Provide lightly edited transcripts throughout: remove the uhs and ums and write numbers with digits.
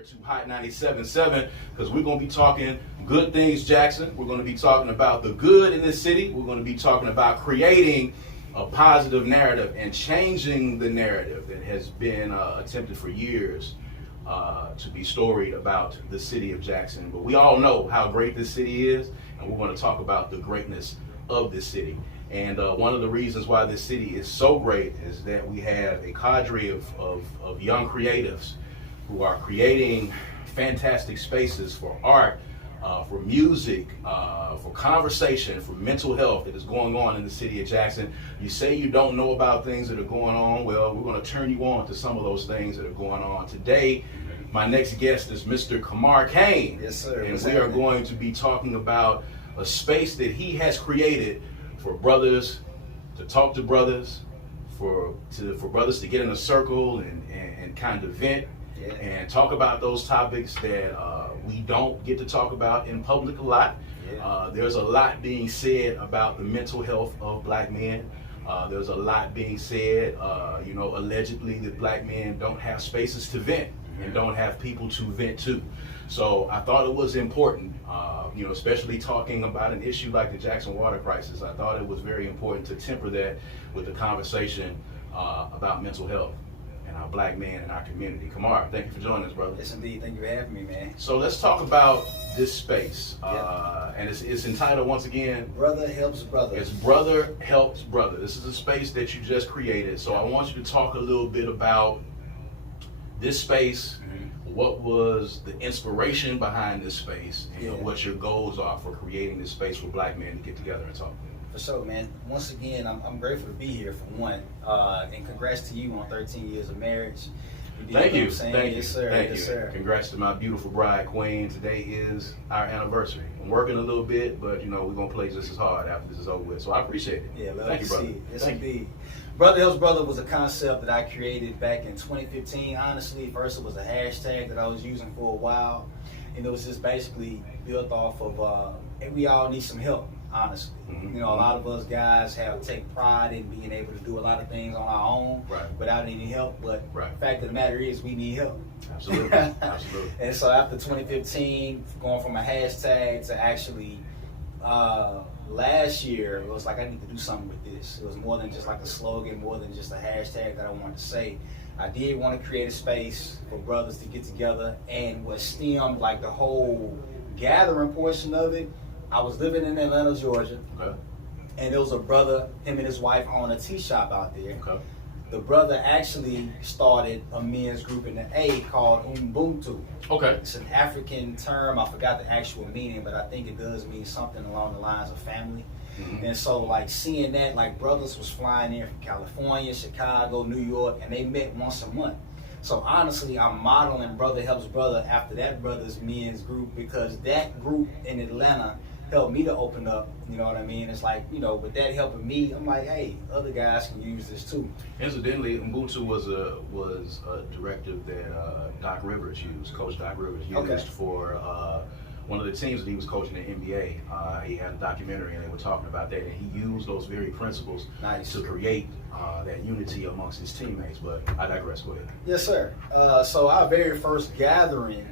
To Hot 97.7, because we're going to be talking good things, Jackson. We're going to be talking about the good in this city. We're going to be talking about creating a positive narrative and changing the narrative that has been attempted for years to be storied about the city of Jackson. But we all know how great this city is, and we're going to talk about the greatness of this city. And one of the reasons why this city is so great is that we have a cadre of young creatives who are creating fantastic spaces for art, for music, for conversation, for mental health that is going on in the city of Jackson. You say you don't know about things that are going on. Well, we're going to turn you on to some of those things that are going on. Today, my next guest is Mr. Kimar Cain. Yes, sir. And we are going to be talking about a space that he has created for brothers to talk to brothers, for brothers to get in a circle and kind of vent. Yeah. And talk about those topics that we don't get to talk about in public a lot. Yeah. There's a lot being said about the mental health of black men. There's a lot being said, allegedly that black men don't have spaces to vent and don't have people to vent to. So I thought it was important, especially talking about an issue like the Jackson water crisis. I thought it was very important to temper that with the conversation about mental health and our black man in our community. Kimar, thank you for joining us, brother. Yes, indeed. Thank you for having me, man. So let's talk about this space. And it's entitled, once again, Brother Helps Brother. It's Brother Helps Brother. This is a space that you just created. So I want you to talk a little bit about this space. What was the inspiration behind this space, and what your goals are for creating this space for black men to get together and talk? For sure, man. Once again, I'm grateful to be here, for one. And congrats to you on 13 years of marriage. Thank you. Thank you. Yes, sir. Thank yes, you. Sir. Congrats to my beautiful bride, Queen. Today is our anniversary. I'm working a little bit, but we're going to play just as hard after this is over with. So I appreciate it. Yeah, love Thank to you, brother. see it. Yes, Thank indeed. you. Brother Helps Brother was a concept that I created back in 2015. Honestly, first it was a hashtag that I was using for a while. And it was just basically built off of, we all need some help. Honestly, a lot of us guys take pride in being able to do a lot of things on our own without any help. But the fact of the matter is, we need help. Absolutely, absolutely. And so after 2015, going from a hashtag to actually last year, it was like I need to do something with this. It was more than just like a slogan, more than just a hashtag that I wanted to say. I did want to create a space for brothers to get together, and what stemmed like the whole gathering portion of it. I was living in Atlanta, Georgia, and there was a brother, him and his wife own a tea shop out there. The brother actually started a men's group in the A called Ubuntu. It's an African term. I forgot the actual meaning, but I think it does mean something along the lines of family. And so like seeing that, like brothers was flying in from California, Chicago, New York, and they met once a month. So honestly, I'm modeling Brother Helps Brother after that brother's men's group, because that group in Atlanta helped me to open up, you know what I mean? It's like, with that helping me, I'm like, hey, other guys can use this too. Incidentally, Ubuntu was a directive that Doc Rivers used, Coach Doc Rivers used for one of the teams that he was coaching in the NBA. He had a documentary and they were talking about that, and he used those very principles to create that unity amongst his teammates. But I digress, go ahead. Yes, sir. So our very first gathering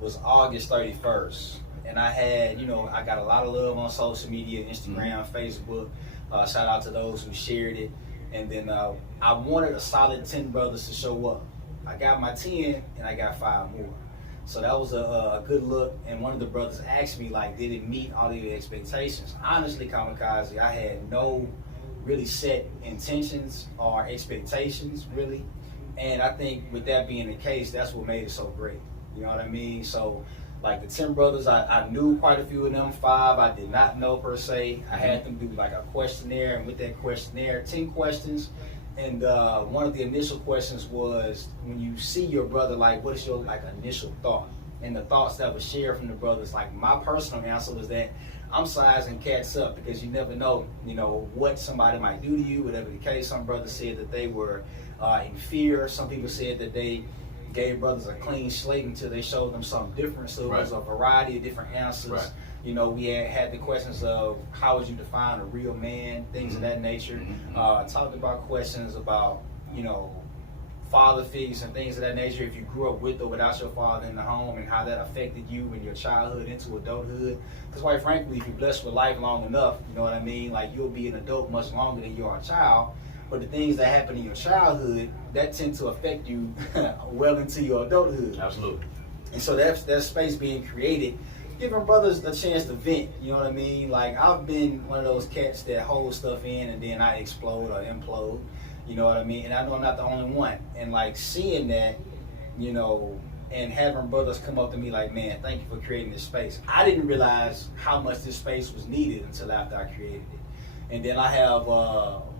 was August 31st. And I had, I got a lot of love on social media, Instagram, Facebook. Shout out to those who shared it. And then I wanted a solid 10 brothers to show up. I got my 10 and I got 5 more. So that was a good look. And one of the brothers asked me, like, did it meet all of your expectations? Honestly, Kamikaze, I had no really set intentions or expectations, really. And I think with that being the case, that's what made it so great. You know what I mean? So, like the 10 brothers, I knew quite a few of them. 5 I did not know per se. I had them do like a questionnaire, and with that questionnaire, 10 questions. And one of the initial questions was, when you see your brother, like, what is your initial thought? And the thoughts that were shared from the brothers, like my personal answer was that I'm sizing cats up, because you never know, what somebody might do to you, whatever the case. Some brothers said that they were in fear. Some people said that they gave brothers a clean slate until they showed them something different. So it was a variety of different answers. We had the questions of how would you define a real man, things of that nature. Talked about questions about, father figures and things of that nature, if you grew up with or without your father in the home, and how that affected you in your childhood into adulthood. Because quite frankly, if you're blessed with life long enough, you know what I mean, like you'll be an adult much longer than you are a child. But the things that happen in your childhood, that tend to affect you well into your adulthood. Absolutely. And so that space being created, giving brothers a chance to vent, you know what I mean? Like, I've been one of those cats that hold stuff in and then I explode or implode, you know what I mean? And I know I'm not the only one. And like seeing that, you know, and having brothers come up to me like, man, thank you for creating this space. I didn't realize how much this space was needed until after I created it. And then I have,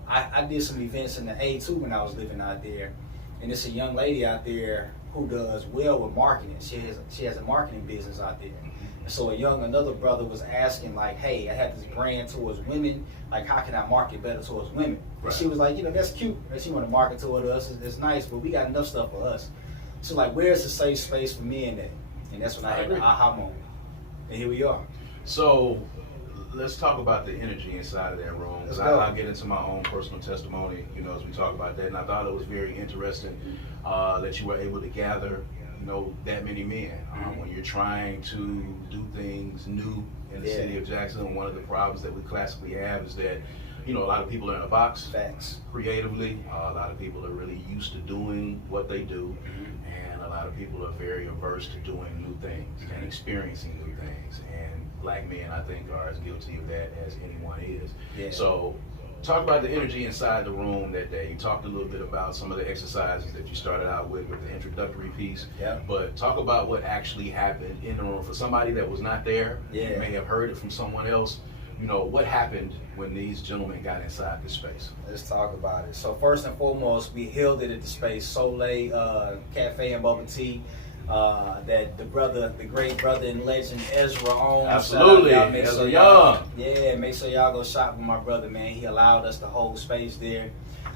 I did some events in the A2 when I was living out there. And it's a young lady out there who does well with marketing. She has a marketing business out there. And so another brother was asking like, hey, I have this brand towards women. Like, how can I market better towards women? Right. And she was like, you know, that's cute that she want to market toward us. It's nice, but we got enough stuff for us. So like, where's the safe space for me in that? And that's when I had the aha moment. And here we are. So let's talk about the energy inside of that room. Because I'll get into my own personal testimony, you know, as we talk about that. And I thought it was very interesting that you were able to gather, you know, that many men. When you're trying to do things new in the city of Jackson, one of the problems that we classically have is that, you know, a lot of people are in a box. Facts. Creatively. A lot of people are really used to doing what they do. And a lot of people are very averse to doing new things and experiencing new things. And black men, I think, are as guilty of that as anyone is. Yeah. So talk about the energy inside the room that day. You talked a little bit about some of the exercises that you started out with the introductory piece. Yeah. But talk about what actually happened in the room for somebody that was not there. Yeah. You may have heard it from someone else. You know, what happened when these gentlemen got inside this space? Let's talk about it. So first and foremost, we held it at the space Soleil Cafe and Bubble Tea. That the great brother and legend Ezra owns. Absolutely, Ezra Young. Yeah, make sure y'all go shop with my brother, man. He allowed us to hold space there.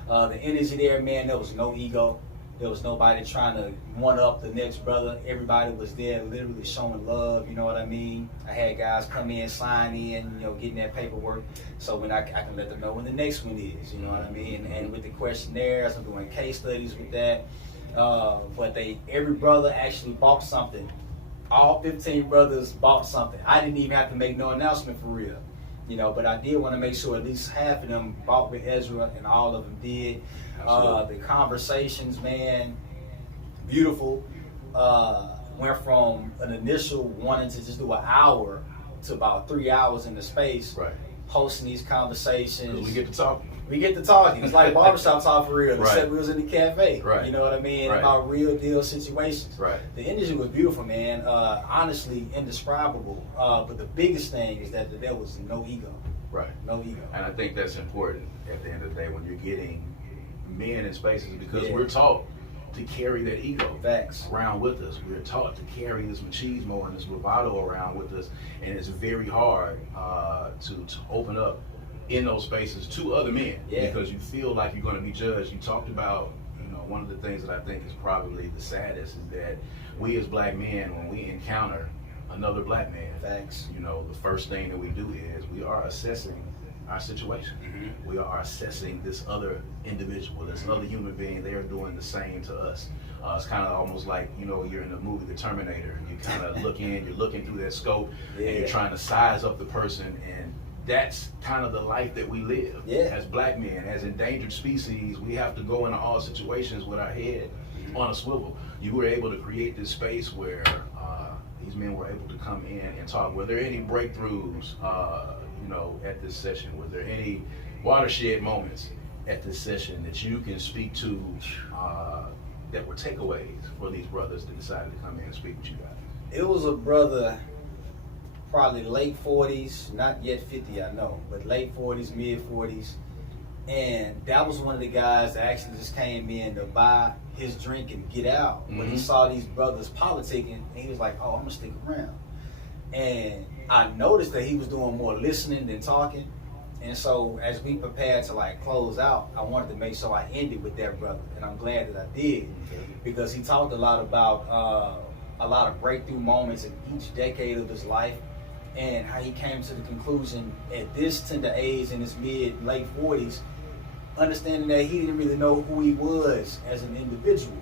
The energy there, man, there was no ego. There was nobody trying to one up the next brother. Everybody was there literally showing love, you know what I mean? I had guys come in, sign in, you know, getting that paperwork. So when I can let them know when the next one is, you know what I mean? And with the questionnaires, I'm doing case studies with that. But every brother actually bought something. All 15 brothers bought something. I didn't even have to make no announcement for real, you know, but I did want to make sure at least half of them bought with Ezra, and all of them did. The conversations, man, beautiful. Went from an initial wanting to just do an hour to about 3 hours in the space, right, hosting these conversations. We get to talk. We get to talking. It's like barbershop talk for real. Except we was in the cafe. Right. You know what I mean? Right. About real deal situations. Right. The energy was beautiful, man. Honestly, indescribable. But the biggest thing is that there was no ego. Right. No ego. And I think that's important at the end of the day when you're getting men in spaces, because we're taught to carry that ego around with us. We're taught to carry this machismo and this bravado around with us, and it's very hard to open up in those spaces to other men because you feel like you're going to be judged. You talked about, you know, one of the things that I think is probably the saddest is that we as black men, when we encounter another black man, you know, the first thing that we do is we are assessing our situation. We are assessing this other individual, this other human being. They are doing the same to us. It's kind of almost like, you know, you're in the movie The Terminator. You kind of you're looking through that scope, and you're trying to size up the person, and that's kind of the life that we live. As black men, as endangered species, we have to go into all situations with our head on a swivel. You were able to create this space where these men were able to come in and talk. Were there any breakthroughs, you know, at this session? Were there any watershed moments at this session that you can speak to that were takeaways for these brothers that decided to come in and speak with you guys? It was a brother, probably late 40s, not yet 50, I know, but late 40s, mid 40s. And that was one of the guys that actually just came in to buy his drink and get out. When he saw these brothers politicking, and he was like, oh, I'm gonna stick around. And I noticed that he was doing more listening than talking. And so as we prepared to like close out, I wanted to make sure I ended with that brother. And I'm glad that I did, because he talked a lot about a lot of breakthrough moments in each decade of his life, and how he came to the conclusion at this tender age, in his late 40s, understanding that he didn't really know who he was as an individual,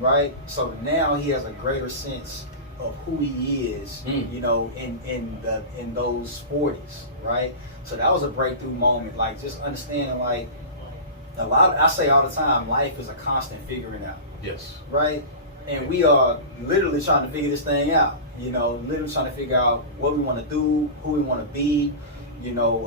right? So now he has a greater sense of who he is, you know, in those 40s, right? So that was a breakthrough moment, like just understanding, like I say all the time, life is a constant figuring out. Yes. Right? And we are literally trying to figure this thing out, you know, literally trying to figure out what we want to do, who we want to be. You know,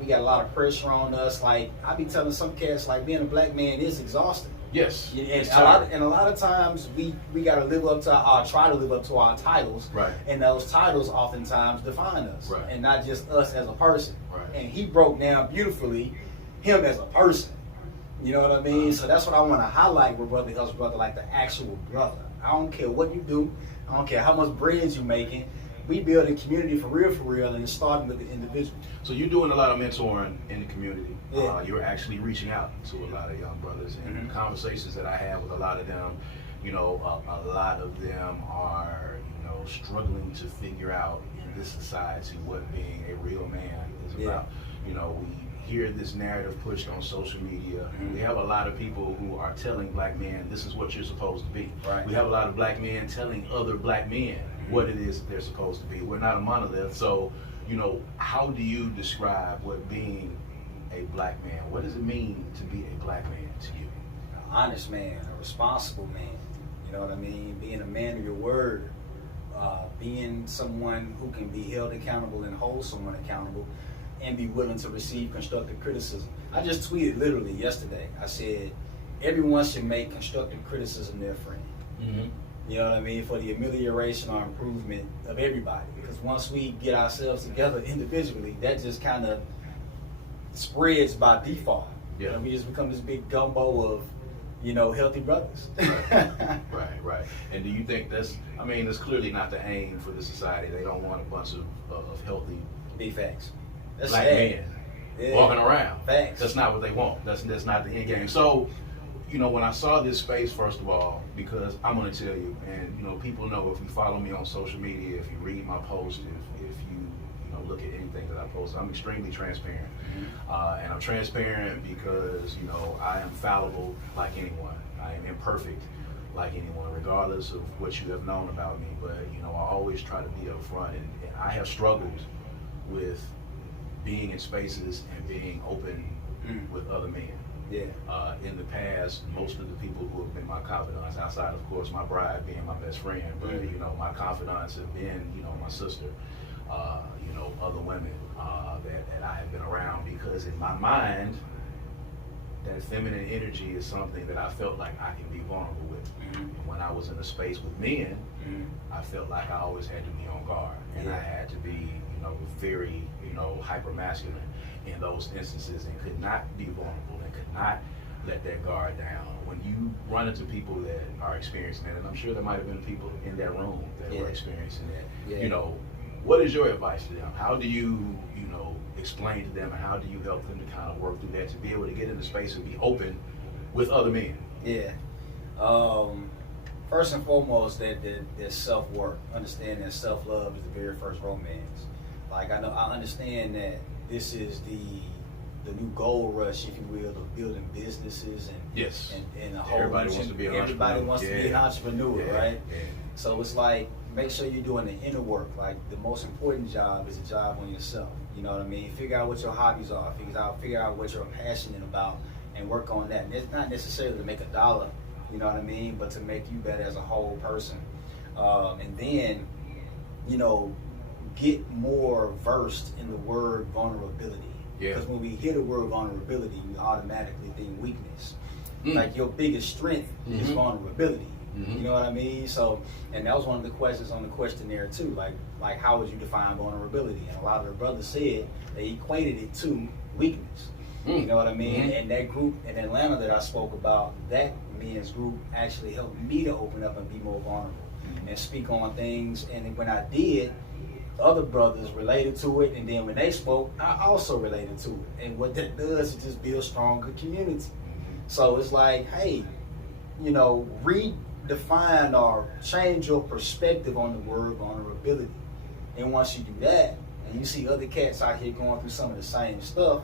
we got a lot of pressure on us. Like I be telling some cats, like being a black man is exhausting. Yes. And a lot of times we got to live up to try to live up to our titles. Right. And those titles oftentimes define us. Right. And not just us as a person. Right. And he broke down beautifully him as a person. You know what I mean? So that's what I want to highlight with Brother Hell's brother, like the actual brother. I don't care what you do. I don't care how much bread you're making. We build a community for real, and it's starting with the individual. So you're doing a lot of mentoring in the community. Yeah. You're actually reaching out to a lot of young brothers, and conversations that I have with a lot of them, you know, a lot of them are, you know, struggling to figure out in this society what being a real man is about. You know, we hear this narrative pushed on social media. We have a lot of people who are telling black men, this is what you're supposed to be. Right. We have a lot of black men telling other black men what it is that they're supposed to be. We're not a monolith. So, you know, how do you describe what being a black man, what does it mean to be a black man to you? An honest man, a responsible man. You know what I mean? Being a man of your word. Being someone who can be held accountable and hold someone accountable, and be willing to receive constructive criticism. I just tweeted literally yesterday. I said, everyone should make constructive criticism their friend. You know what I mean? For the amelioration or improvement of everybody. Because once we get ourselves together individually, that just kind of spreads by default. Yeah. And we just become this big gumbo of, you know, healthy brothers. Right. And do you think that's clearly not the aim for the society. They don't want a bunch of healthy Big facts. That's black sad. men walking around. Facts. That's not what they want. That's not the end game. So, you know, when I saw this space, first of all, because I'm going to tell you, and you know, people know if you follow me on social media, if you read my posts, if you know, look at anything that I post, I'm extremely transparent, and I'm transparent because, you know, I am fallible like anyone. I am imperfect like anyone, regardless of what you have known about me. But you know, I always try to be upfront, and I have struggled with being in spaces and being open with other men. Yeah. In the past, most of the people who have been my confidants, outside of course my bride being my best friend, but you know, my confidants have been, you know, my sister, you know, other women that I have been around, because in my mind, that feminine energy is something that I felt like I can be vulnerable with. And when I was in a space with men, I felt like I always had to be on guard, and I had to be, you know, very, you know, hyper masculine in those instances, and could not be vulnerable and could not let that guard down. When you run into people that are experiencing that, and I'm sure there might have been people in that room that were experiencing that, you know, what is your advice to them? How do you, you know, explain to them, and how do you help them to kind of work through that, to be able to get into space and be open with other men? Yeah. First and foremost, that self-work. Understand that self-love is the very first romance. Like, I understand that this is the new gold rush, if you will, of building businesses and a whole everybody wants to be an everybody wants to be an entrepreneur, right? Yeah. So it's like, make sure you're doing the inner work. Like, the most important job is a job on yourself. You know what I mean? Figure out what your hobbies are. Figure out what you're passionate about, and work on that. And it's not necessarily to make $1, you know what I mean, but to make you better as a whole person. And then, you know, get more versed in the word vulnerability. Because when we hear the word vulnerability, we automatically think weakness. Like, your biggest strength is vulnerability. You know what I mean? So, and that was one of the questions on the questionnaire too. Like how would you define vulnerability? And a lot of the brothers said they equated it to weakness. You know what I mean? And that group in Atlanta that I spoke about, that men's group actually helped me to open up and be more vulnerable and speak on things. And when I did, other brothers related to it, and then when they spoke, I also related to it. And what that does is just build stronger community. So it's like, hey, you know, redefine or change your perspective on the word vulnerability. And once you do that, and you see other cats out here going through some of the same stuff,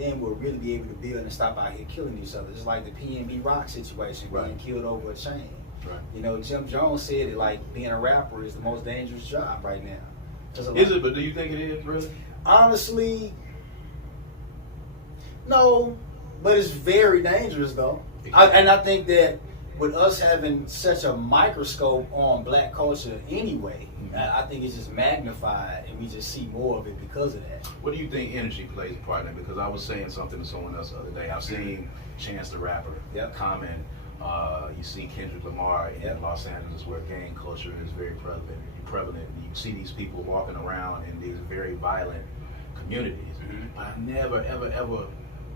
then we'll really be able to build and stop out here killing each other. Just like the PNB Rock situation, being killed over a chain. Right. You know, Jim Jones said it, like being a rapper is the most dangerous job right now. Is it? But do you think it is really? Honestly, no. But it's very dangerous though. And I think that with us having such a microscope on black culture anyway, I think it's just magnified, and we just see more of it because of that. What do you think energy plays a part in it? Because I was saying something to someone else the other day. I've seen Chance the Rapper comment. You see Kendrick Lamar in Los Angeles, where gang culture is very prevalent. You see these people walking around in these very violent communities. But I never, ever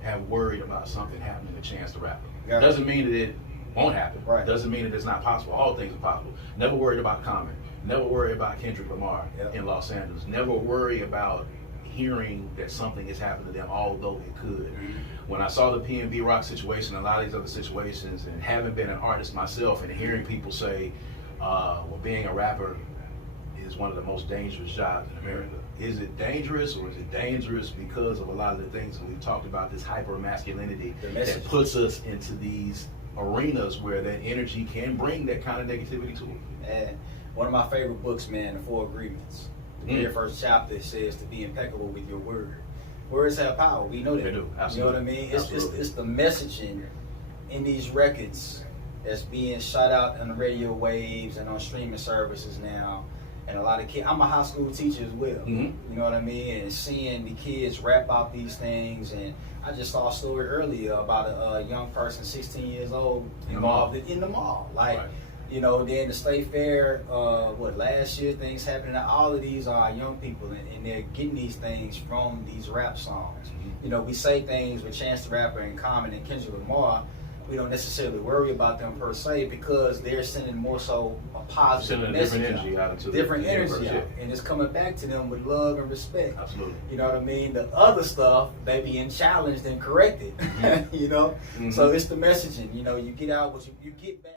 have worried about something happening to Chance the Rapper. Doesn't mean that it won't happen. Right. Doesn't mean that it's not possible. All things are possible. Never worried about Common. Never worry about Kendrick Lamar in Los Angeles. Never worry about hearing that something is happening to them, although it could. When I saw the PNB Rock situation, a lot of these other situations, and having been an artist myself and hearing people say, well, being a rapper is one of the most dangerous jobs in America. Is it dangerous, or is it dangerous because of a lot of the things that we've talked about, this hyper masculinity that puts us into these arenas where that energy can bring that kind of negativity to it? And one of my favorite books, man, The Four Agreements. The very first chapter says to be impeccable with your word. Words have power. We know that. They do. Absolutely. You know what I mean? It's the messaging in these records that's being shot out on the radio waves and on streaming services now. And a lot of kids, I'm a high school teacher as well. You know what I mean? And seeing the kids rap out these things. And I just saw a story earlier about a young person, 16 years old, involved in the mall. Like, you know, then the State Fair, last year, things happening. All of these are young people, and they're getting these things from these rap songs. You know, we say things with Chance the Rapper and Common and Kendrick Lamar. We don't necessarily worry about them per se because they're sending more so a positive message, different energy out into different energy out, and it's coming back to them with love and respect. Absolutely. You know what I mean? The other stuff, they being challenged and corrected. You know, so it's the messaging. You know, you get out what you get back.